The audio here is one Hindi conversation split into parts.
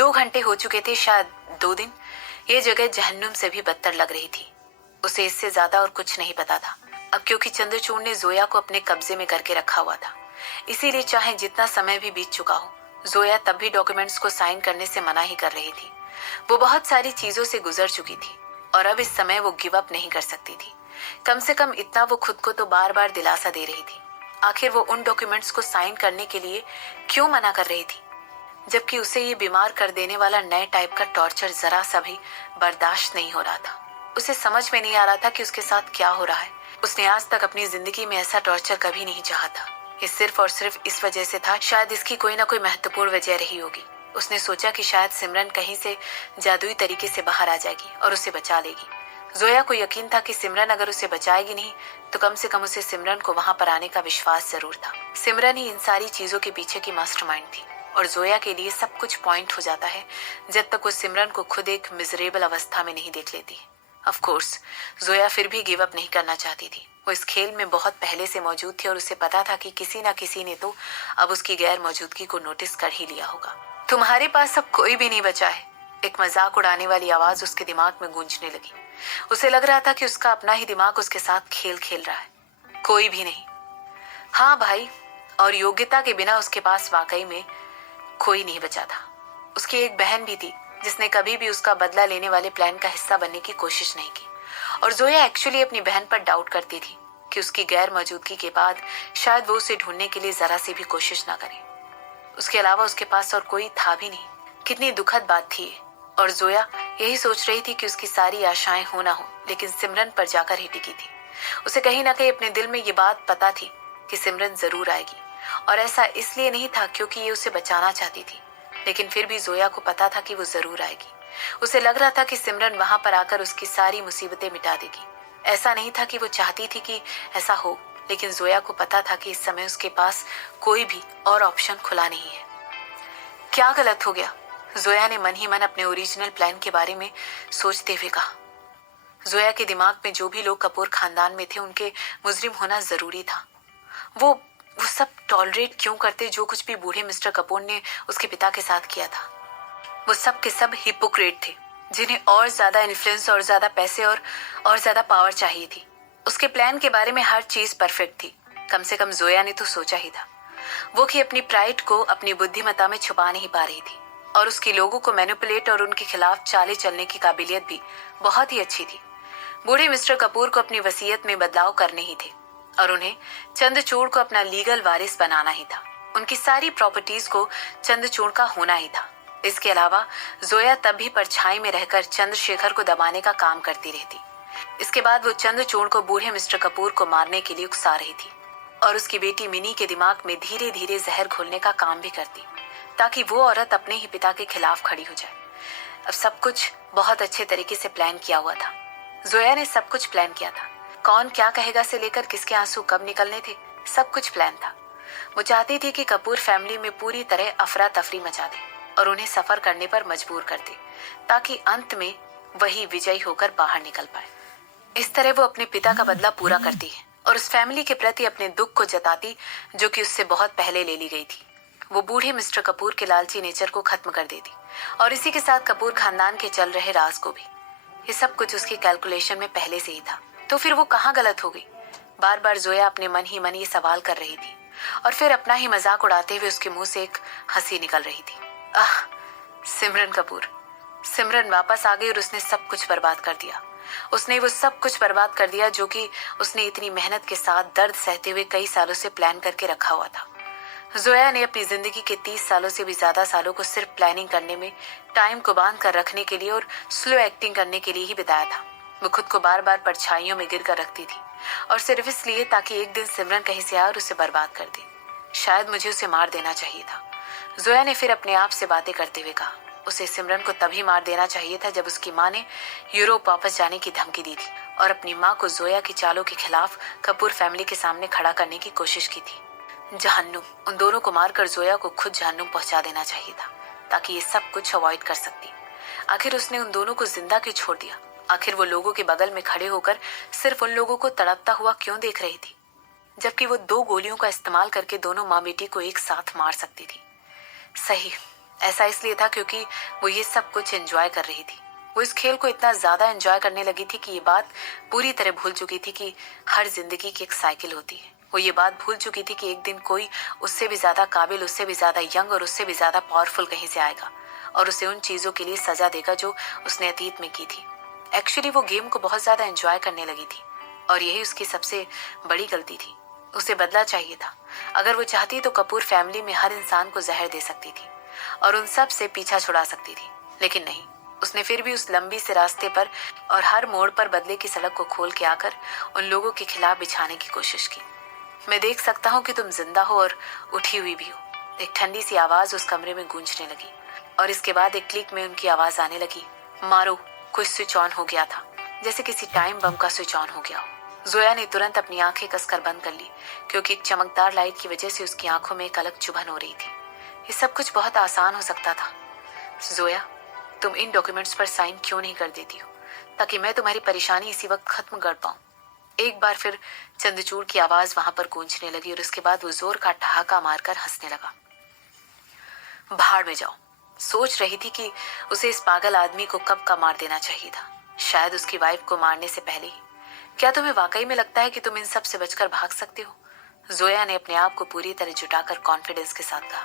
2 घंटे हो चुके थे, शायद 2 दिन। ये जगह जहन्नुम से भी बदतर लग रही थी। उसे इससे ज्यादा और कुछ नहीं पता था। अब क्योंकि चंद्रचूड़ ने जोया को अपने कब्जे में करके रखा हुआ था, इसीलिए चाहे जितना समय भी बीत चुका हो, जोया तब भी डॉक्यूमेंट्स को साइन करने से मना ही कर रही थी। वो बहुत सारी चीजों से गुजर चुकी थी और अब इस समय वो गिव अप नहीं कर सकती थी। कम से कम इतना वो खुद को तो बार बार दिलासा दे रही थी। आखिर वो उन डॉक्यूमेंट्स को साइन करने के लिए क्यों मना कर रही थी, जबकि उसे ये बीमार कर देने वाला नए टाइप का टॉर्चर जरा सा भी बर्दाश्त नहीं हो रहा था। उसे समझ में नहीं आ रहा था कि उसके साथ क्या हो रहा है। उसने आज तक अपनी जिंदगी में ऐसा टॉर्चर कभी नहीं चाहा था। ये सिर्फ और सिर्फ इस वजह से था, शायद इसकी कोई ना कोई महत्वपूर्ण वजह रही होगी। उसने सोचा कि शायद सिमरन कहीं से जादुई तरीके से बाहर आ जाएगी और उसे बचा लेगी। जोया को यकीन था कि सिमरन अगर उसे बचाएगी नहीं तो कम से कम उसे सिमरन को वहां पर आने का विश्वास जरूर था। सिमरन ही इन सारी चीजों के पीछे की मास्टरमाइंड थी और जोया के लिए सब कुछ पॉइंट हो जाता है जब तक वो सिमरन को खुद एक मिजरेबल अवस्था में नहीं देख लेती। ऑफ कोर्स जोया फिर भी गिव अप नहीं करना चाहती थी। वो इस खेल में बहुत पहले से मौजूद थी और उसे पता था कि किसी न किसी ने तो अब उसकी गैर मौजूदगी को नोटिस कर ही लिया होगा। तुम्हारे पास अब कोई भी नहीं बचा है, एक मजाक उड़ाने वाली आवाज उसके दिमाग में गूंजने लगी। उसे लग रहा था कि उसका अपना ही दिमाग उसके साथ खेल खेल रहा है। कोई भी नहीं। हाँ भाई, और योग्यता के बिना उसके पास वाकई में कोई नहीं बचा था। उसकी एक बहन भी थी जिसने कभी भी उसका बदला लेने वाले प्लान का हिस्सा बनने की कोशिश नहीं की। और जोया एक्चुअली अपनी बहन पर डाउट करती थी कि उसकी गैर मौजूदगी के बाद शायद वो उसे ढूंढने के लिए जरा सी भी कोशिश ना करे। उसके अलावा उसके पास और कोई था भी नहीं। कितनी दुखद बात थी ये। और जोया यही सोच रही थी कि उसकी सारी आशाएं हो ना हो, लेकिन सिमरन पर जाकर ही टिकी थी। उसे कहीं ना कहीं अपने दिल में ये बात पता थी कि सिमरन जरूर आएगी, और ऐसा इसलिए नहीं था क्योंकि ये उसे बचाना चाहती थी, लेकिन फिर भी जोया को पता था कि वो जरूर आएगी। उसे लग रहा था कि सिमरन वहां पर आकर उसकी सारी मुसीबतें मिटा देगी। ऐसा नहीं था कि वो चाहती थी कि ऐसा हो, लेकिन जोया को पता था कि इस समय उसके पास कोई भी और ऑप्शन खुला नहीं है। क्या गलत हो गया? जोया ने मन ही मन अपने ओरिजिनल प्लान के बारे में सोचते हुए कहा। जोया के दिमाग में जो भी लोग कपूर खानदान में थे उनके मुजरिम होना जरूरी था। वो सब टॉलरेट क्यों करते जो कुछ भी बूढ़े मिस्टर कपूर ने उसके पिता के साथ किया था। वो सब के सब हिपोक्रेट थे जिन्हें और ज्यादा इन्फ्लुएंस और ज्यादा पैसे और ज्यादा पावर चाहिए थी। उसके प्लान के बारे में हर चीज परफेक्ट थी। कम से कम जोया ने तो सोचा ही था। वो कि अपनी प्राइड को अपनी बुद्धिमत्ता में छुपा नहीं पा रही थी, और उसकी लोगों को मैनिपुलेट और उनके खिलाफ चाले चलने की काबिलियत भी बहुत ही अच्छी थी। बूढ़े मिस्टर कपूर को अपनी वसीयत में बदलाव करने ही थे और उन्हें चंद्रचूड़ को अपना लीगल वारिस बनाना ही था। उनकी सारी प्रॉपर्टीज को चंद्रचूड़ का होना ही था। इसके अलावा जोया तब भी परछाई में रहकर चंद्रशेखर को दबाने का काम करती रहती। इसके बाद वो चंद्रचूड़ को बूढ़े मिस्टर कपूर को मारने के लिए उकसा रही थी और उसकी बेटी मिनी के दिमाग में धीरे धीरे जहर घोलने का काम भी करती, ताकि वो औरत अपने ही पिता के खिलाफ खड़ी हो जाए। अब सब कुछ बहुत अच्छे तरीके से प्लान किया हुआ था। जोया ने सब कुछ प्लान किया था। कौन क्या कहेगा से लेकर किसके आंसू कब निकलने थे, सब कुछ प्लान था। वो चाहती थी कि कपूर फैमिली में पूरी तरह अफरा तफरी मचा दे और उन्हें सफर करने पर मजबूर कर दे, ताकि अंत में वही विजयी होकर बाहर निकल पाए। इस तरह वो अपने पिता का बदला पूरा करती है और उस फैमिली के प्रति अपने दुख को जताती जो कि उससे बहुत पहले ले ली गई थी। वो बूढ़े मिस्टर कपूर के लालची नेचर को खत्म कर देती और इसी के साथ कपूर खानदान के चल रहे राज को भी। ये सब कुछ उसकी कैलकुलेशन में पहले से ही था। तो फिर वो कहाँ गलत हो गई? बार बार जोया अपने मन ही मन ये सवाल कर रही थी और फिर अपना ही मजाक उड़ाते हुए उसके मुंह से एक हंसी निकल रही थी। आह, सिमरन कपूर। सिमरन वापस आ गई और उसने सब कुछ बर्बाद कर दिया। उसने वो सब कुछ बर्बाद कर दिया जो कि उसने इतनी मेहनत के साथ दर्द सहते हुए कई सालों से प्लान करके रखा हुआ था। जोया ने अपनी जिंदगी के 30 सालों से भी ज्यादा सालों को सिर्फ प्लानिंग करने में, टाइम को बांध कर रखने के लिए और स्लो एक्टिंग करने के लिए ही बिताया था। वो खुद को बार बार परछाइयों में गिर कर रखती थी और सिर्फ इसलिए ताकि एक दिन सिमरन कहीं से आए और उसे बर्बाद कर दे। शायद मुझे उसे मार देना चाहिए था, जोया ने फिर अपने आप से बातें करते हुए कहा। उसे सिमरन को तभी मार देना चाहिए था जब उसकी माँ ने यूरोप वापस जाने की धमकी दी थी और अपनी माँ को जोया की चालों के खिलाफ कपूर फैमिली के सामने खड़ा करने की कोशिश की थी। जहन्नुम, उन दोनों को मारकर जोया को खुद जहन्नुम पहुंचा देना चाहिए था ताकि ये सब कुछ अवॉइड कर सकती। आखिर उसने उन दोनों को जिंदा क्यों छोड़ दिया? आखिर वो लोगों के बगल में खड़े होकर सिर्फ उन लोगों को तड़पता हुआ क्यों देख रही थी, जबकि वो 2 गोलियों का इस्तेमाल करके दोनों माँ बेटी को एक साथ मार सकती थी। सही, ऐसा इसलिए था क्योंकि वो ये सब कुछ एंजॉय कर रही थी। वो इस खेल को इतना ज्यादा एंजॉय करने लगी थी कि ये बात पूरी तरह भूल चुकी थी कि हर जिंदगी की एक साइकिल होती है। वो ये बात भूल चुकी थी कि एक दिन कोई उससे भी ज्यादा काबिल, उससे भी ज्यादा यंग और उससे भी ज्यादा पावरफुल कहीं से आएगा और उसे उन चीजों के लिए सजा देगा जो उसने अतीत में की थी। एक्चुअली वो गेम को बहुत ज्यादा एंजॉय करने लगी थी और यही उसकी सबसे बड़ी गलती थी। उसे बदला चाहिए था। अगर वो चाहती तो कपूर फैमिली में हर इंसान को जहर दे सकती थी और उन सब से पीछा छुड़ा सकती थी, लेकिन नहीं। उसने फिर भी उस लंबी से रास्ते पर और हर मोड़ पर बदले की सड़क को खोल के आकर उन लोगों के खिलाफ बिछाने की कोशिश की। मैं देख सकता हूँ कि तुम जिंदा हो और उठी हुई भी हो। एक ठंडी सी आवाज उस कमरे में गूंजने लगी और इसके बाद एक क्लिक में उनकी आवाज आने लगी, मारो। कुछ स्विच ऑन हो गया था, जैसे किसी टाइम बम का स्विच ऑन हो गया हो। जोया ने तुरंत अपनी आंखें कसकर बंद कर ली क्योंकि एक चमकदार लाइट की वजह से उसकी आंखों में एक अलग चुभन हो रही थी। ये सब कुछ बहुत आसान हो सकता था। जोया, तुम इन डॉक्यूमेंट्स पर साइन क्यों नहीं कर देती हो ताकि मैं तुम्हारी परेशानी इसी वक्त खत्म कर पाऊं। एक बार फिर चंद्रचूड़ की आवाज वहां पर गूंजने लगी और उसके बाद वो जोर का ठहाका मारकर हंसने लगा। भाड़ में जाओ। सोच रही थी कि उसे इस पागल आदमी को कब का मार देना चाहिए था, शायद उसकी वाइफ को मारने से पहले ही। क्या तुम्हें वाकई में लगता है कि तुम इन सब से बचकर भाग सकते हो? जोया ने अपने आप को पूरी तरह जुटाकर कॉन्फिडेंस के साथ कहा।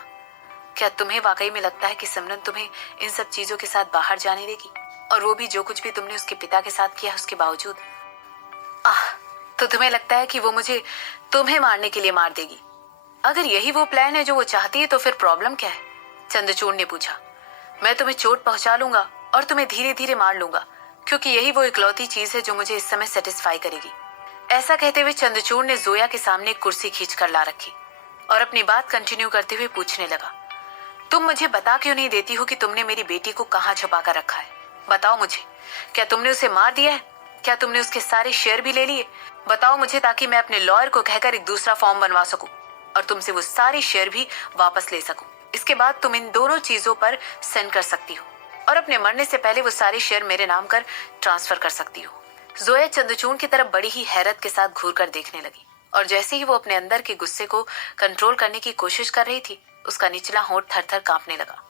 क्या तुम्हें वाकई में लगता है कि सिमरन तुम्हें इन सब चीजों के साथ बाहर जाने देगी, और वो भी जो कुछ भी तुमने उसके पिता के साथ किया उसके बावजूद? आह, तो तुम्हें लगता है कि वो मुझे तुम्हें मारने के लिए मार देगी? अगर यही वो प्लान है जो वो चाहती है तो फिर प्रॉब्लम क्या है? चंद्रचूड़ ने पूछा। मैं तुम्हें चोट पहुंचा लूंगा और तुम्हें धीरे धीरे मार लूंगा, क्योंकि यही वो इकलौती चीज है जो मुझे इस समय सेटिस्फाई करेगी। ऐसा कहते हुए चंद्रचूड़ ने जोया के सामने एक कुर्सी खींचकर ला रखी और अपनी बात कंटिन्यू करते हुए पूछने लगा, तुम मुझे बता क्यों नहीं देती हो कि तुमने मेरी बेटी को कहाँ छुपा कर रखा है? बताओ मुझे, क्या तुमने उसे मार दिया है? क्या तुमने उसके सारे शेयर भी ले लिए? बताओ मुझे, ताकि मैं अपने लॉयर को कहकर एक दूसरा फॉर्म बनवा सकूं और तुमसे वो सारे शेयर भी वापस ले सकूं। इसके बाद तुम इन दोनों चीजों पर सेंड कर सकती हो और अपने मरने से पहले वो सारे शेयर मेरे नाम कर ट्रांसफर कर सकती हो। जोया चंद्रचूड़ की तरफ बड़ी ही हैरत के साथ घूर कर देखने लगी और जैसे ही वो अपने अंदर के गुस्से को कंट्रोल करने की कोशिश कर रही थी, उसका निचला होंठ थर थर कांपने लगा।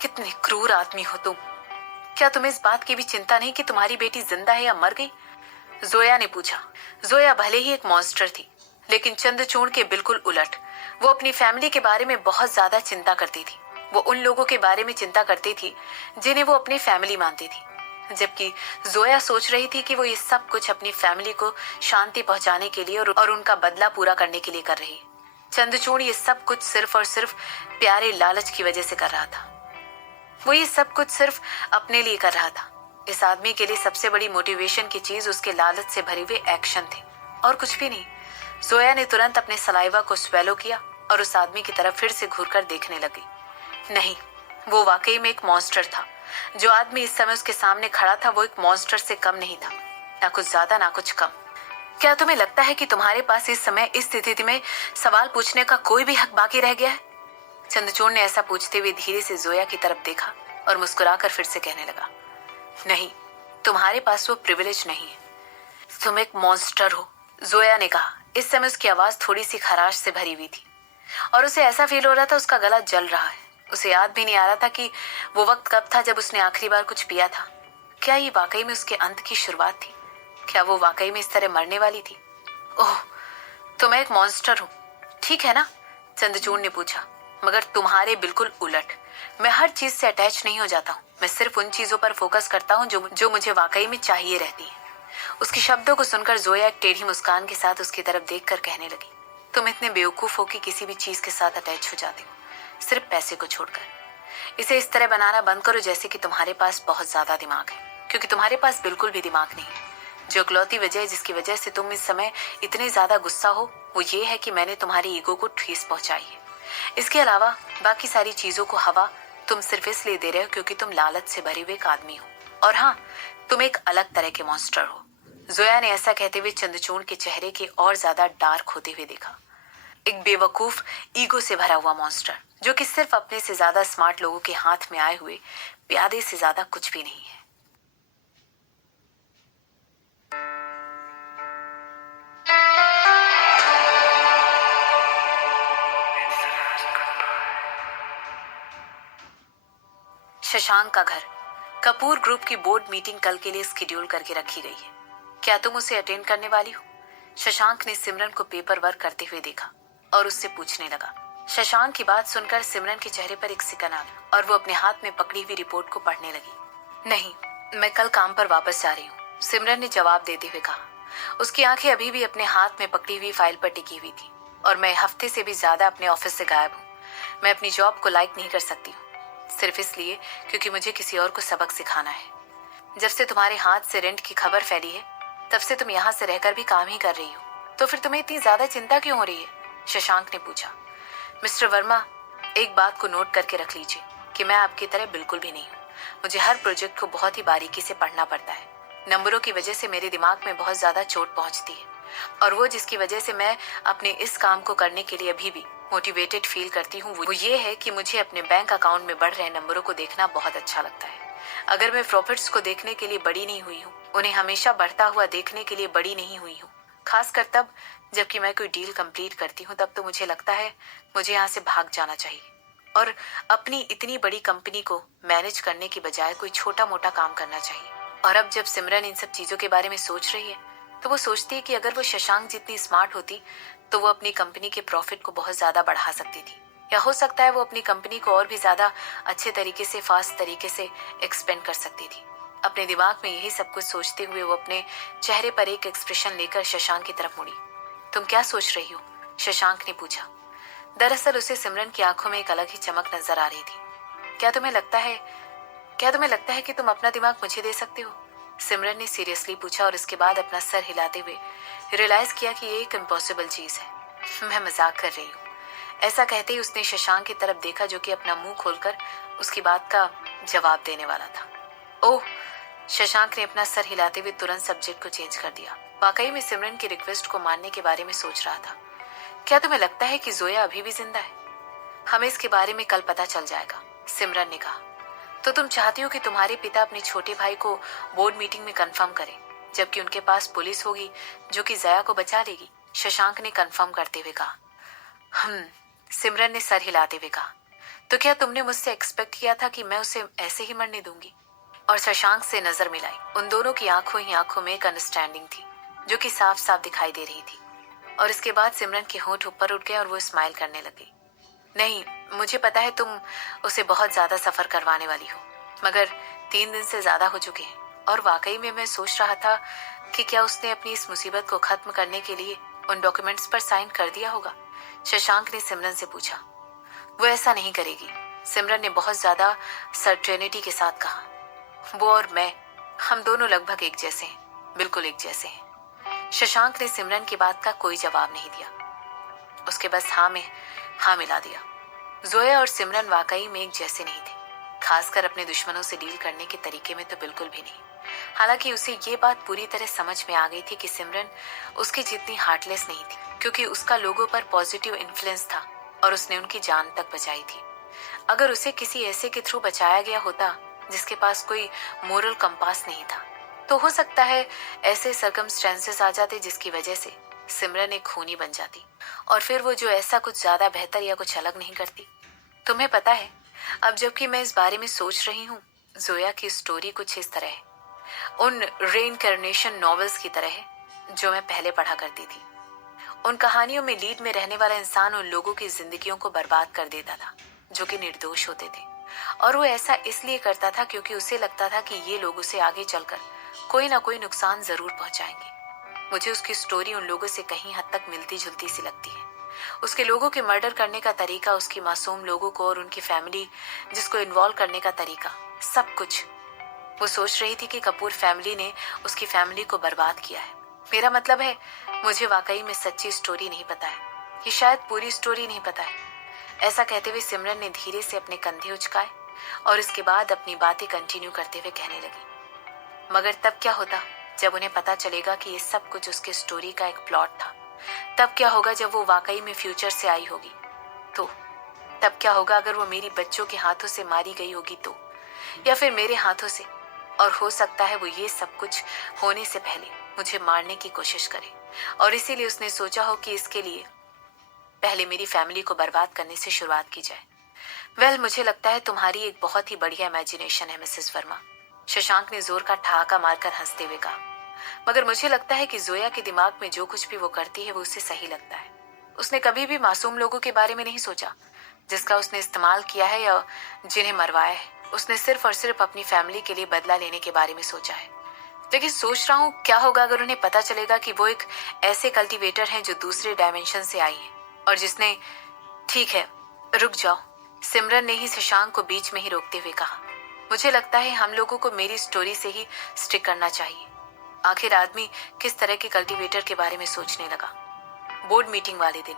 कितने क्रूर आदमी हो तुम। क्या तुम्हें इस बात की भी चिंता नहीं कि तुम्हारी बेटी जिंदा है या मर गई? जोया ने पूछा। जोया भले ही एक मॉन्स्टर थी, लेकिन चंद्रचूड़ के बिल्कुल उलट। वो अपनी फैमिली के बारे में बहुत ज्यादा चिंता करती थी। वो उन लोगों के बारे में चिंता करती थी जिन्हें वो अपनी फैमिली मानती थी, जबकि जोया सोच रही थी कि वो ये सब कुछ अपनी फैमिली को शांति पहुंचाने के लिए और उनका बदला पूरा करने के लिए कर रही है। चंद्रचूड़ ये सब कुछ सिर्फ और सिर्फ प्यारे लालच की वजह से कर रहा था। वो ये सब कुछ सिर्फ अपने लिए कर रहा था। इस आदमी के लिए सबसे बड़ी मोटिवेशन की चीज उसके लालच से भरे हुए एक्शन थे और कुछ भी नहीं। जोया ने तुरंत अपने सलाइवा को स्वेलो किया और उस आदमी की तरफ फिर से घूरकर देखने लगी। नहीं, वो वाकई में एक मॉन्स्टर था। जो आदमी इस समय उसके सामने खड़ा था वो एक मॉन्स्टर से कम नहीं था, ना कुछ ज्यादा ना कुछ कम। क्या तुम्हें लगता है कि तुम्हारे पास इस समय इस स्थिति में सवाल पूछने का कोई भी हक बाकी रह गया है? चंद्रचूड़ ने ऐसा पूछते हुए धीरे से जोया की तरफ देखा और मुस्कुराकर फिर से कहने लगा, नहीं, तुम्हारे पास वो प्रिविलेज नहीं है। तुम एक मॉन्स्टर हो, जोया ने कहा। इस समय उसकी आवाज थोड़ी सी खराश से भरी हुई थी और उसे ऐसा फील हो रहा था उसका गला जल रहा है। उसे याद भी नहीं आ रहा था कि वो वक्त कब था जब उसने आखिरी बार कुछ पिया था। क्या ये वाकई में उसके अंत की शुरुआत थी? क्या वो वाकई में इस तरह मरने वाली थी? ओह, तो मैं एक मॉन्स्टर हूँ, ठीक है ना? चंद्रचूड़ ने पूछा। मगर तुम्हारे बिल्कुल उलट। मैं हर चीज से अटैच नहीं हो जाता हूँ। मैं सिर्फ उन चीजों पर फोकस करता हूँ जो मुझे वाकई में चाहिए रहती है। उसके शब्दों को सुनकर जोया एक टेढ़ी मुस्कान के साथ उसकी तरफ देखकर कहने लगी, तुम इतने बेवकूफ हो कि किसी भी चीज के साथ अटैच हो जाते हो, सिर्फ पैसे को छोड़कर। इसे इस तरह बनाना बंद करो जैसे कि तुम्हारे पास बहुत ज्यादा दिमाग है, क्योंकि तुम्हारे पास बिल्कुल भी दिमाग नहीं है। जो इकलौती वजह जिसकी वजह से तुम इस समय इतने ज्यादा गुस्सा हो वो ये है कि मैंने तुम्हारी ईगो को ठेस पहुंचाई है। इसके अलावा बाकी सारी चीजों को हवा तुम सिर्फ इसलिए दे रहे हो क्योंकि तुम लालच से भरे हुए एक आदमी हो। और हाँ, तुम एक अलग तरह के मॉन्स्टर हो। जोया ने ऐसा कहते हुए चंद्रचूड़ के चेहरे के और ज्यादा डार्क होते हुए देखा। एक बेवकूफ ईगो से भरा हुआ मॉन्स्टर जो कि सिर्फ अपने से ज्यादा स्मार्ट लोगों के हाथ में आए हुए प्यादे से ज्यादा कुछ भी नहीं है। शशांक का घर। कपूर ग्रुप की बोर्ड मीटिंग कल के लिए स्केड्यूल करके रखी गई है। क्या तुम उसे अटेंड करने वाली हो? शशांक ने सिमरन को पेपर वर्क करते हुए देखा और उससे पूछने लगा। शशांक की बात सुनकर सिमरन के चेहरे पर एक सिकन आ गई और वो अपने हाथ में पकड़ी हुई रिपोर्ट को पढ़ने लगी। नहीं, मैं कल काम पर वापस जा रही हूँ, सिमरन ने जवाब देते हुए कहा। उसकी आंखें अभी भी अपने हाथ में पकड़ी हुई फाइल पर टिकी हुई थी। और मैं हफ्ते से भी ज्यादा अपने ऑफिस से गायब हूँ। मैं अपनी जॉब को लाइक नहीं कर सकती हूँ, सिर्फ इसलिए क्योंकि मुझे किसी और को सबक सिखाना है। जब से तुम्हारे हाथ से रेंट की खबर फैली है, तब से तुम यहाँ से रहकर भी काम ही कर रही हो, तो फिर तुम्हें इतनी ज्यादा चिंता क्यों हो रही है? शशांक ने पूछा। मिस्टर वर्मा, एक बात को नोट करके रख लीजिए कि मैं आपकी तरह बिल्कुल भी नहीं हूँ। मुझे हर प्रोजेक्ट को बहुत ही बारीकी से पढ़ना पड़ता है। नंबरों की वजह से मेरे दिमाग में बहुत ज्यादा चोट पहुंचती है, और वो जिसकी वजह से मैं अपने इस काम को करने के लिए अभी भी मोटिवेटेड फील करती हूँ, वो ये है कि मुझे अपने बैंक अकाउंट में बढ़ रहे नंबरों को देखना बहुत अच्छा लगता है। अगर मैं प्रॉफिट्स को देखने के लिए बड़ी नहीं हुई हूँ, उन्हें हमेशा बढ़ता हुआ देखने के लिए बड़ी नहीं हुई हूँ, खासकर तब जबकि मैं कोई डील कंप्लीट करती हूँ, तब तो मुझे लगता है मुझे यहाँ से भाग जाना चाहिए और अपनी इतनी बड़ी कंपनी को मैनेज करने की बजाय कोई छोटा मोटा काम करना चाहिए। और अब जब सिमरन इन सब चीजों के बारे में सोच रही है, तो वो सोचती है कि अगर वो शशांक जितनी स्मार्ट होती तो वो अपनी कंपनी के प्रॉफिट को बहुत ज्यादा बढ़ा सकती थी, या हो सकता है वो अपनी कंपनी को और भी ज्यादा अच्छे तरीके से, फास्ट तरीके से एक्सपेंड कर सकती थी। अपने दिमाग में यही सब कुछ सोचते हुए वो अपने चेहरे पर एक एक्सप्रेशन लेकर शशांक की तरफ मुड़ी। तुम क्या सोच रही हो? शशांक ने पूछा। दरअसल उसे सिमरन की आंखों में एक अलग ही चमक नजर आ रही थी। क्या तुम्हें लगता है कि तुम अपना दिमाग मुझे दे सकते हो? सिमरन ने सीरियसली पूछा और इसके बाद अपना सर हिलाते हुए रियलाइज किया कि ये एक इम्पॉसिबल चीज है। मैं मजाक कर रही हूँ। ऐसा कहते ही उसने शशांक की तरफ देखा, जो कि अपना मुंह खोलकर उसकी बात का जवाब देने वाला था। ओह, शशांक ने अपना सर हिलाते हुए तुरंत सब्जेक्ट को चेंज कर दिया। वाकई में सिमरन की रिक्वेस्ट को मानने के बारे में सोच रहा था। क्या तुम्हें लगता है कि जोया अभी भी जिंदा है? हमें इसके बारे में कल पता चल जाएगा, सिमरन ने कहा। तो तुम चाहती हो कि तुम्हारे पिता अपने छोटे भाई को बोर्ड मीटिंग में कंफर्म करें, जबकि उनके पास पुलिस होगी जो कि जया को बचा लेगी? शशांक ने कंफर्म करते हुए कहा। सिमरन ने सर हिलाते हुए कहा। तो क्या तुमने मुझसे एक्सपेक्ट किया था कि मैं उसे ऐसे ही मरने दूंगी? और शशांक से नजर मिलाई। उन दोनों की आंखों ही आंखों में एक अंडरस्टैंडिंग थी, जो कि साफ साफ दिखाई दे रही थी। और इसके बाद सिमरन के होंठ ऊपर उठ गए और वो स्माइल करने लगी। नहीं, मुझे पता है तुम उसे बहुत ज्यादा सफर करवाने वाली हो, मगर 3 दिन से ज्यादा हो चुके हैं और वाकई में मैं सोच रहा था कि क्या उसने अपनी इस मुसीबत को खत्म करने के लिए उन डॉक्यूमेंट्स पर साइन कर दिया होगा? शशांक ने सिमरन से पूछा। वो ऐसा नहीं करेगी, सिमरन ने बहुत ज्यादा सर्टेनिटी के साथ कहा। वो और मैं, हम दोनों लगभग एक जैसे हैं, बिल्कुल एक जैसे हैं। शशांक ने सिमरन की बात का कोई जवाब नहीं दिया, उसके बस हाँ में हाँ मिला दिया। जोया और सिमरन वाकई में एक जैसे नहीं थे, खासकर अपने दुश्मनों से डील करने के तरीके में तो बिल्कुल भी नहीं। हालांकि उसे ये बात पूरी तरह समझ में आ गई थी कि सिमरन उसकी जितनी हार्टलेस नहीं थी, क्योंकि उसका लोगों पर पॉजिटिव इन्फ्लुएंस था और उसने उनकी जान तक बचाई थी। अगर उसे किसी ऐसे के थ्रू बचाया गया होता जिसके पास कोई मोरल कंपास नहीं था, तो हो सकता है ऐसे सर्कमस्टेंसेस आ जाते जिसकी वजह से सिमरन एक खूनी बन जाती, और फिर वो जो ऐसा कुछ ज्यादा बेहतर या कुछ अलग नहीं करती। तुम्हें पता है, अब जबकि मैं इस बारे में सोच रही हूँ, जोया की स्टोरी कुछ इस तरह है, उन रेइनकार्नेशन नॉवेल्स की तरह है जो मैं पहले पढ़ा करती थी। उन कहानियों में लीड में रहने वाला इंसान उन लोगों की जिंदगियों को बर्बाद कर देता था जो कि निर्दोष होते थे, और वो ऐसा इसलिए करता था क्योंकि उसे लगता था कि ये लोग उसे आगे चलकर कोई ना कोई नुकसान जरूर पहुंचाएंगे। मुझे उसकी स्टोरी उन लोगों से कहीं हद तक मिलती जुलती सी लगती है। उसके लोगों के मर्डर करने का तरीका, उसकी मासूम लोगों को और उनकी फैमिली जिसको इन्वॉल्व करने का तरीका, सब कुछ। वो सोच रही थी कि कपूर फैमिली ने उसकी फैमिली को बर्बाद किया है। मेरा मतलब है, मुझे वाकई में सच्ची स्टोरी नहीं पता है, ये शायद पूरी स्टोरी नहीं पता है। ऐसा कहते हुए सिमरन ने धीरे से अपने कंधे उचकाए और इसके बाद अपनी बातें कंटिन्यू करते हुए कहने लगी। मगर तब क्या होता जब उन्हें पता चलेगा कि ये सब कुछ उसके स्टोरी का एक प्लॉट था? तब क्या होगा जब वो वाकई में फ्यूचर से आई होगी? तो तब क्या होगा अगर वो मेरी बच्चों के हाथों से मारी गई होगी तो, या फिर मेरे हाथों से? और हो सकता है वो ये सब कुछ होने से पहले मुझे मारने की कोशिश करे, और इसीलिए उसने सोचा हो कि इसके लिए पहले मेरी फैमिली को बर्बाद करने से शुरुआत की जाए। मुझे लगता है तुम्हारी एक बहुत ही बढ़िया इमेजिनेशन है मिसेस वर्मा। शशांक ने जोर का ठहाका मारकर हंसते हुए कहा। मगर मुझे लगता है कि जोया के दिमाग में जो कुछ भी वो करती है वो उसे सही लगता है। उसने कभी भी मासूम लोगों के बारे में नहीं सोचा जिसका उसने इस्तेमाल किया है या जिन्हें मरवाया है। उसने सिर्फ और सिर्फ अपनी फैमिली के लिए बदला लेने के बारे में सोचा है। लेकिन सोच रहा हूँ क्या होगा अगर उन्हें पता चलेगा कि वो एक ऐसे कल्टीवेटर हैं जो दूसरे डायमेंशन से आई है और जिसने। ठीक है, रुक जाओ, सिमरन ने ही शशांक को बीच में ही रोकते हुए कहा। मुझे लगता है हम लोगों को मेरी स्टोरी से ही स्टिक करना चाहिए। आखिर आदमी किस तरह के कल्टीवेटर के बारे में सोचने लगा। बोर्ड मीटिंग वाले दिन,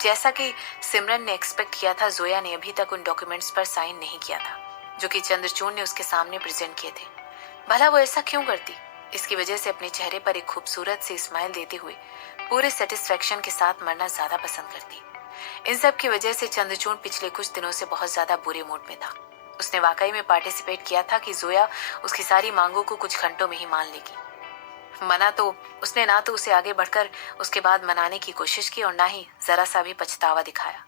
जैसा कि सिमरन ने एक्सपेक्ट किया था, जोया ने अभी तक उन डॉक्यूमेंट्स पर साइन नहीं किया था जो कि चंद्रचूड़ ने उसके सामने प्रेजेंट किए थे। भला वो ऐसा क्यों करती? इसकी वजह से अपने चेहरे पर एक खूबसूरत सी स्माइल देते हुए पूरे सेटिस्फेक्शन के साथ मरना ज्यादा पसंद करती। इन सब की वजह से चंद्रचूड़ पिछले कुछ दिनों से बहुत ज्यादा बुरे मूड में था। उसने वाकई में पार्टिसिपेट किया था कि जोया उसकी सारी मांगों को कुछ घंटों में ही मान लेगी। मना तो उसने ना तो उसे आगे बढ़कर उसके बाद मनाने की कोशिश की और ना ही जरा सा भी पछतावा दिखाया।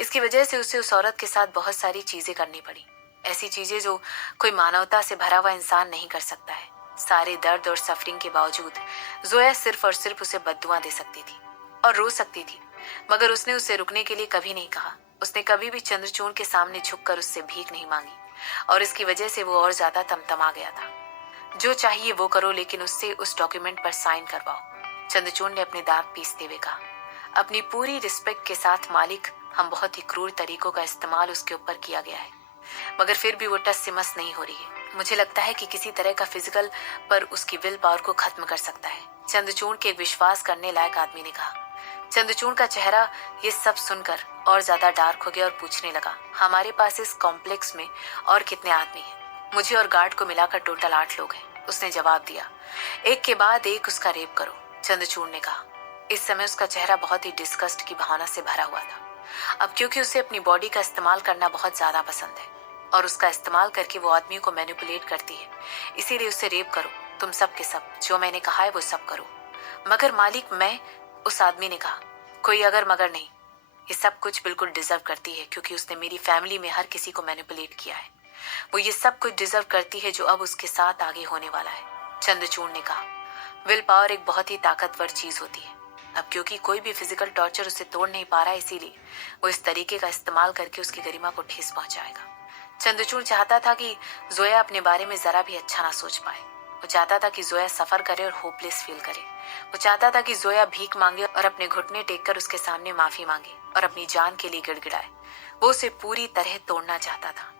इसकी वजह से उसे उस औरत के साथ बहुत सारी चीजें करनी पड़ी, ऐसी चीजें जो कोई मानवता से भरा हुआ इंसान नहीं कर सकता है। सारे दर्द और सफरिंग के बावजूद जोया सिर्फ और सिर्फ उसे बद्दुआ दे सकती थी और रो सकती थी, मगर उसने उसे रुकने के लिए कभी नहीं कहा। उसने कभी भी चंद्रचूड़ के सामने झुककर उससे भीख नहीं मांगी और इसकी वजह से वो और ज्यादा तमतमा गया था। जो चाहिए वो करो, लेकिन उससे उस डॉक्यूमेंट पर साइन करवाओ, चंद्रचूड़ ने अपने दांत पीसते हुए कहा। अपनी पूरी रिस्पेक्ट के साथ मालिक, हम बहुत ही क्रूर तरीकों का इस्तेमाल उसके ऊपर किया गया है, मगर फिर भी वो टस से मस नहीं हो रही है। मुझे लगता है कि किसी तरह का फिजिकल पर उसकी विल पावर को खत्म कर सकता है, चंद्रचूड़ के एक विश्वास करने लायक आदमी ने कहा। चंद्रचूड़ का चेहरा ये सब सुनकर और ज्यादा डार्क हो गया और पूछने लगा, हमारे पास इस कॉम्प्लेक्स में और कितने आदमी हैं? मुझे और गार्ड को मिलाकर टोटल 8 लोग हैं, उसने जवाब दिया। एक के बाद एक उसका रेप करो, चंद्रचूड़ ने कहा। इस समय उसका चेहरा बहुत ही डिस्गस्ट की भावना से भरा हुआ था। अब क्योंकि उसे अपनी बॉडी का इस्तेमाल करना बहुत ज्यादा पसंद है और उसका इस्तेमाल करके वो आदमी को मैनिपुलेट करती है, इसीलिए उसे रेप करो, तुम सब के सब, जो मैंने कहा है वो सब करो। मगर मालिक, मैं, उस आदमी ने कहा। कोई अगर मगर नहीं, ये सब कुछ बिल्कुल डिजर्व करती है क्योंकि उसने मेरी फैमिली में हर किसी को मैनिपुलेट किया है। वो ये सब कुछ डिजर्व करती है जो अब उसके साथ आगे होने वाला है, चंद्रचूड़ ने कहा। विल पावर एक बहुत ही ताकतवर चीज होती है। अब क्योंकि कोई भी फिजिकल टॉर्चर उसे तोड़ नहीं पा रहा, इसीलिए वो इस तरीके का इस्तेमाल करके उसकी गरिमा को ठेस पहुंचाएगा। चंद्रचूड़ चाहता था कि जोया अपने बारे में जरा भी अच्छा ना सोच पाए। वो चाहता था कि जोया सफर करे और होपलेस फील करे। वो चाहता था कि जोया भीख मांगे और अपने घुटने टेक कर उसके सामने माफी मांगे और अपनी जान के लिए गिड़गिड़ाए। वो उसे पूरी तरह तोड़ना चाहता था।